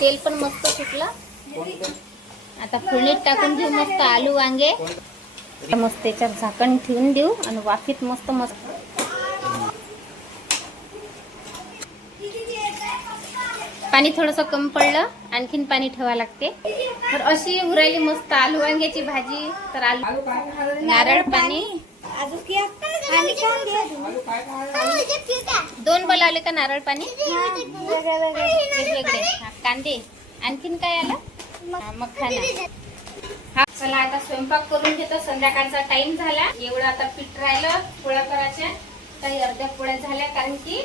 तेल पण मस्त सुटलं. आता फोडणीत टाकून घेऊ मस्त आलू वांगे. मस्त त्याच्यात झाकण ठेवून देऊ आणि वाफीत मस्त मस्त. पाणी थोडंसं कमी पडलं, आणखीन पाणी ठेवा लागते. तर अशी उरायली मस्त आलू वांग्याची भाजी. तर आलू नारळ पाणी दोन बोलावले का नारळ पाणी वेगवेगळे. कांदे आणखीन काय आलं मखाना. हा चला आता स्वयंपाक करून घेतो. संध्याकाळचा टाइम झाला. एवढं आता पीठ राहिलं पोळ्या करायच्या. काही अर्ध्या पोळ्या झाल्या, कारण की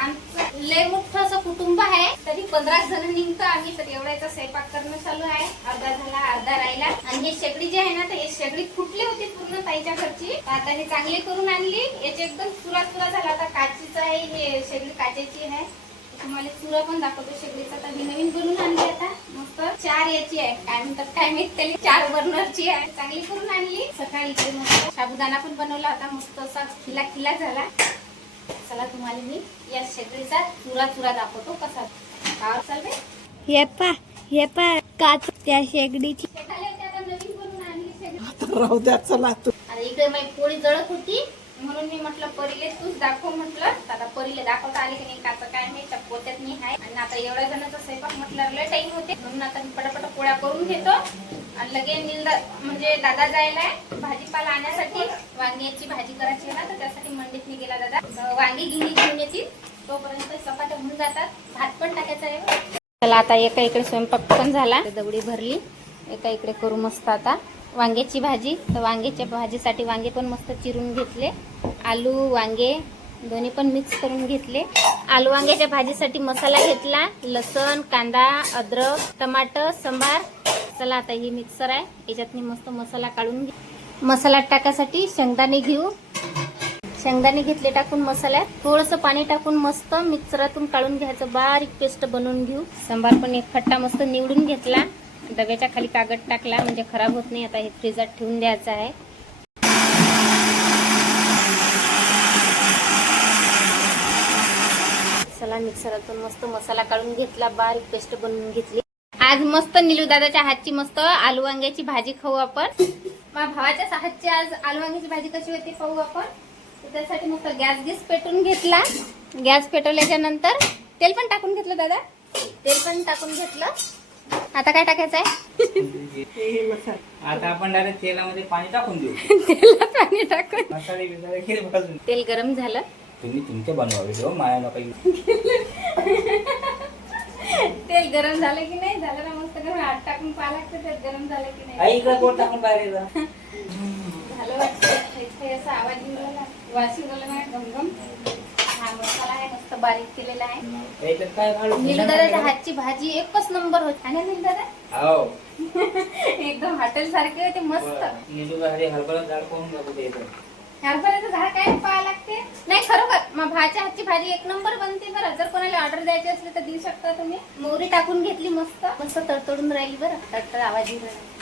आमचं लय मोठं असं कुटुंब आहे. तरी 15 जण निघतो आम्ही. तर एवढ्याचा स्वयंपाक करणं चालू आहे. अर्धा झाला, अर्धा राहिला. आणि हे शेगडी जी आहे ना, तर हे शेगडी फुटली होती पूर्ण ताईच्या घरची. आता हे चांगली करून आणली. याची एकदम चुरा चुरा झाला. आता काचीचं आहे हे, शेगडी काचेची आहे. तुम्हाला चुरा पण दाखवतो शेगडीचा. तर ही नवीन बनवून आणली आता मस्त. 4 याची आहे, काय म्हणतात काय माहित त्याला. 4 बर्नरची आहे. चांगली करून आणली. सकाळी इकडे मस्त साबुदाणा पण बनवला होता. मस्त असा खिला खिला झाला. चला तुम्हाला मी या शेगडीचा चुरा चुरा दाखवतो कसा. काय चालते हे पा काच त्या शेगडीची नवीन बनवून आणली शेगडी. राहू द्या चला तू. आता इकडे माझी पोळी जळत होती, म्हणून मी म्हटलं परीले तूच दाखव म्हटलं. आता परीले दाखवता आले की नाही काचं काय नाही, पोत्यात मी आहे. आणि आता एवढ्या जणांचा स्वयंपाक म्हटलं लय टाइम होते, म्हणून आता मी पटापट पोळ्या करून घेतो. आणि लगेच नीलदा म्हणजे दादा जायला आहे भाजीपाला आणण्यासाठी. वांग्याची भाजी करायची आहे ना, तर त्यासाठी मंडीत मी गेला दादा. वांगी घेऊन येतील, तोपर्यंत चपात्या होऊन जातात. भात पण टाकायचा आहे. चला आता एका इकडे स्वयंपाक पण झाला, दवडी भरली. एका इकडे करू मस्त आता वांग्याची भाजी. तर वांग्याच्या भाजीसाठी वांगे पण मस्त चिरून घेतले. आलू वांगे दोन्ही पण मिक्स करून घेतले. आलू वांग्याच्या भाजीसाठी मसाला घेतला. लसण, कांदा, अद्रक, टमाटर, सांबार. चला आता ही मिक्सर आहे, याच्यात मी मस्त मसाला काढून मसाला टाकासाठी शेंगदाणे घेऊ. शेंगदाणे घेतले टाकून मसाल्यात. थोडंसं पाणी टाकून मस्त मिक्सरातून काढून घ्यायचं. बारीक पेस्ट बनवून घेऊ. सांबार पण एक खट्टा मस्त निवडून घेतला. डब्याच्या खाली कागद टाकला म्हणजे खराब होत नाही. आता हे फ्रीजात ठेवून द्यायचं आहे. चला मिक्सरातून मस्त मसाला काढून घेतला. बारीक पेस्ट बनवून घेतली. आज मस्त निलू दादाच्या हातची मस्त आलू वांग्याची भाजी खाऊ आपण. माझ्या भावाच्या हातची आज आलू वांग्याची भाजी कशी होती पाहू आपण. तर त्यासाठी मस्त गॅस पेटून घेतला. गॅस पेटवल्याच्या नंतर तेल पण टाकून घेतलं दादा. तेल पण टाकून घेतलं. आता काय टाकायचं आहे. आता आपण डायरेक्ट तेलामध्ये पाणी टाकून देऊ. तेलात पाणी टाकून मसाले बिसाले केले भाजून. तेल गरम झालं. तुम्ही तुमचे बनवावे हो, माया नका. तेल गरम झालं की नाही झालं ना, मस्त गरम हात टाकून पाहा लागतं. तेल गरम झालं की नाही. आई इकडे कोण टाकून पाहिजे झालं वाटतं. असा आवाज येऊन राहिला, वास येऊन राहिला ना गमगम. हा मसाला आहे मस्त बारीक केलेला आहे. निलू दादाच्या हातची भाजी एकच नंबर होती. आणि निलू दादा हो एकदम हॉटेल सारखी होती मस्त. निलू दादा हरभरा झाड पाहून बघू. हरभऱ्याचं झाड काय पाहा लागते. नाही खरोखर मग भाच्या हातची भाजी एक नंबर बनते बरं. जर कोणाला ऑर्डर द्यायची असली तर देऊ शकता तुम्ही. मोहरी टाकून घेतली मस्त मस्त तडतडून राहिली बरं. तडतड आवाज येऊन राहिला.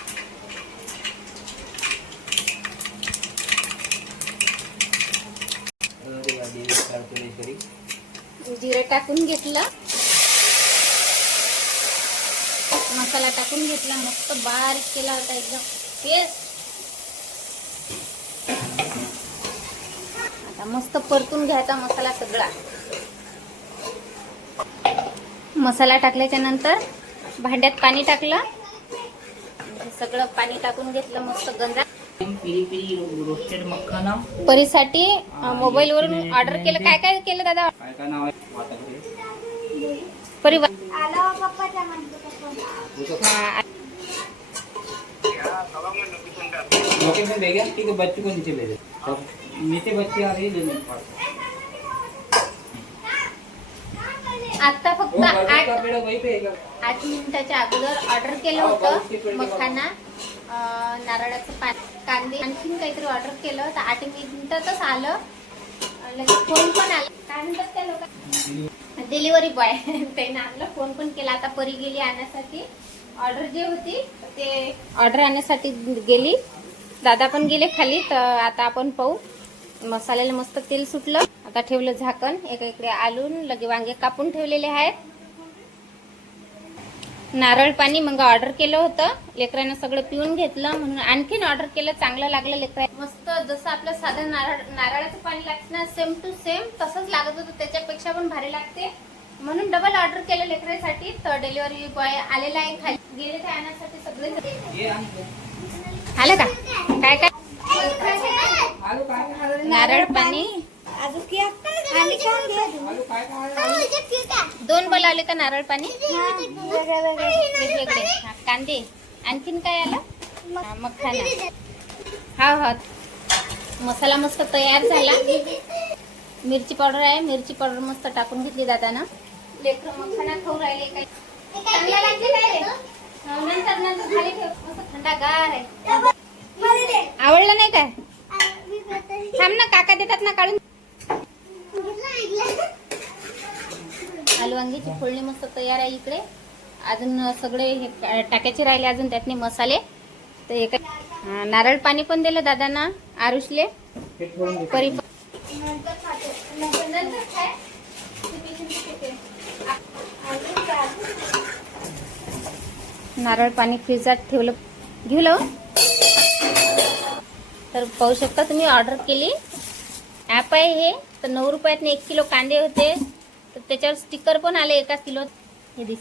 जिरे टाकून घेतलं. मसाला टाकून घेतला. मस्त बारीक केला होता एकदम पेस्ट. आता मस्त परतून घ्यायचा मसाला सगळा. मसाला टाकल्याच्या नंतर भांड्यात पाणी टाकलं. सगळं पाणी टाकून घेतलं मस्त गंजा. रोस्टेड मखाना परीसाठी मोबाईल वरून ऑर्डर केलं. काय काय केलं दादा. काय नाव आहे परी लोकेशन देगा ठीक है. बच्चे को नीचे भेजे. नीचे बच्चे आ रही है. आता फक्त 8 मिनिटाच्या अगोदर ऑर्डर केलं होतं. मखाना, नारळाचं पाणी, कांदे आणखीन काहीतरी ऑर्डर केलं तर 8 मिनिटातच आलं. लगेच फोन पण आला. काय म्हणतात त्या लोकांना, डिलिव्हरी बॉय त्याने आणलं. फोन पण केला. आता परी गेली आणण्यासाठी. ऑर्डर जी होती ते ऑर्डर आणण्यासाठी गेली. दादा पण गेले खाली. तर आता आपण पाहू. मसाल्याला मस्त तेल सुटलं. आता ठेवलं झाकण. एका इकडे आलून लगे वांगे कापून ठेवलेले आहेत. नारळ पाणी मग ऑर्डर केलं होतं. लेकरांना सगळं पिऊन घेतलं म्हणून आणखीन ऑर्डर केलं. चांगलं लागलं लेकरा. मस्त जसं आपलं साधं नारळाचं पाणी लागतं ना, सेम टू सेम तसंच लागत होतं. त्याच्यापेक्षा पण भारी लागते म्हणून डबल ऑर्डर केलं लेकरांसाठी. तर डिलिव्हरी बॉय आलेला आहे खाली. गेले ते आणण्यासाठी सगळे. आलं का काय काय नारळ पाणी दोन बोलावले का नारळ पाणी वेगवेगळे. कांदे आणखीन काय आलं मखाना. हा हा मसाला मस्त तयार झाला. मिरची पावडर आहे. मिरची पावडर मस्त टाकून घेतली दादानं. लेकरं मखाना खाऊ राहिले. काय चांगला लागते काय रे? नंतर नंतर खाली ठेव. मस्त थंडागार आहे. आवडलं नाही काय? थांब ना काका देतात ना काढून. आलू वांग्याची फोडणी मस्त तयार आहे. इकडे अजून सगळे हे टाकायचे राहिले अजून त्यातले मसाले. तर एका नारळ पाणी पण दिलं दादांना आरुषले. परी नारळ पाणी फ्रीजात ठेवलं. घेऊ तर पाहू शकता तुम्ही ऑर्डर केली. ॲप आहे हे. तर 9 रुपयातने 1 किलो कांदे होते. तर त्याच्यावर स्टिकर पण आले 1 किलो. हे दिस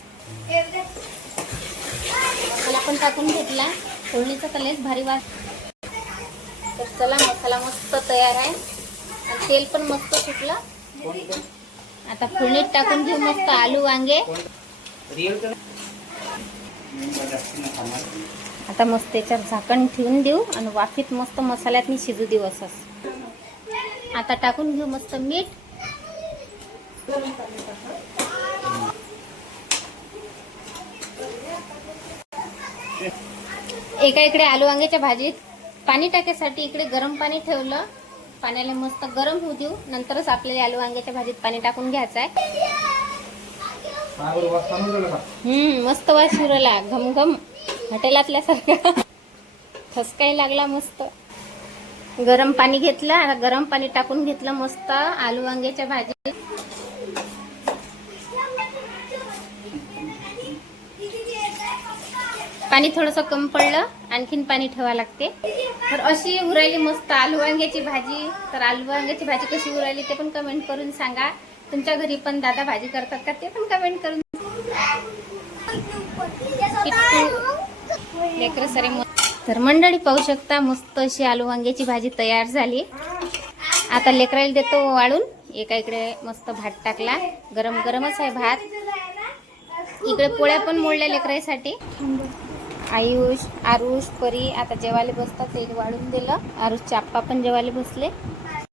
मसाला पण टाकून घेतला. फोडणीचा कलेच भारी वास. तर चला मसाला मस्त तयार आहे आणि तेल पण मस्त सुटलं. आता फोडणीत टाकून घेऊ मस्त आलू वांगे. आता मस्त त्याच्यावर झाकण ठेवून देऊ आणि वाफीत मस्त मसाल्यात शिजू देऊ. असंच आता टाकून घेऊ मस्त मीठ. एका इकडे आलू वांग्याच्या भाजीत पाणी टाकायसाठी इकडे गरम पाणी ठेवलं. पाण्याला मस्त गरम होऊ देऊ. नंतरच आपल्याला आलू वांग्याच्या भाजीत पाणी टाकून घ्यायचं आहे. मस्त वास शिरला घमघम हॉटेलातल्यासारखा. ठसकाही लागला मस्त. गरम पाणी घेतलं. आता गरम पाणी टाकून घेतलं मस्त आलू वांग्याच्या भाजीत. पाणी थोडंसं कमी पडलं. आणखीन पाणी ठेवावं लागते. तर अशी उरायली मस्त आलू वांग्याची भाजी. तर आलू वांग्याची भाजी कशी उरायली ते पण कमेंट करून सांगा. तुमच्या घरी पण दादा भाजी करतात का ते पण कमेंट करून. लेकरं सारे तर मंडळी पाहू शकता मस्त अशी आलू वांग्याची भाजी तयार झाली. आता लेकराला देतो वाळून. एका इकडे मस्त भात टाकला. गरम गरमच आहे भात. इकडे पोळ्या पण मोडल्या लेकरासाठी. आयुष आरुष परी आता जेवायला बसतात. ते वाढून दिलं. आरुषचे आप्पा पण जेवायला बसले.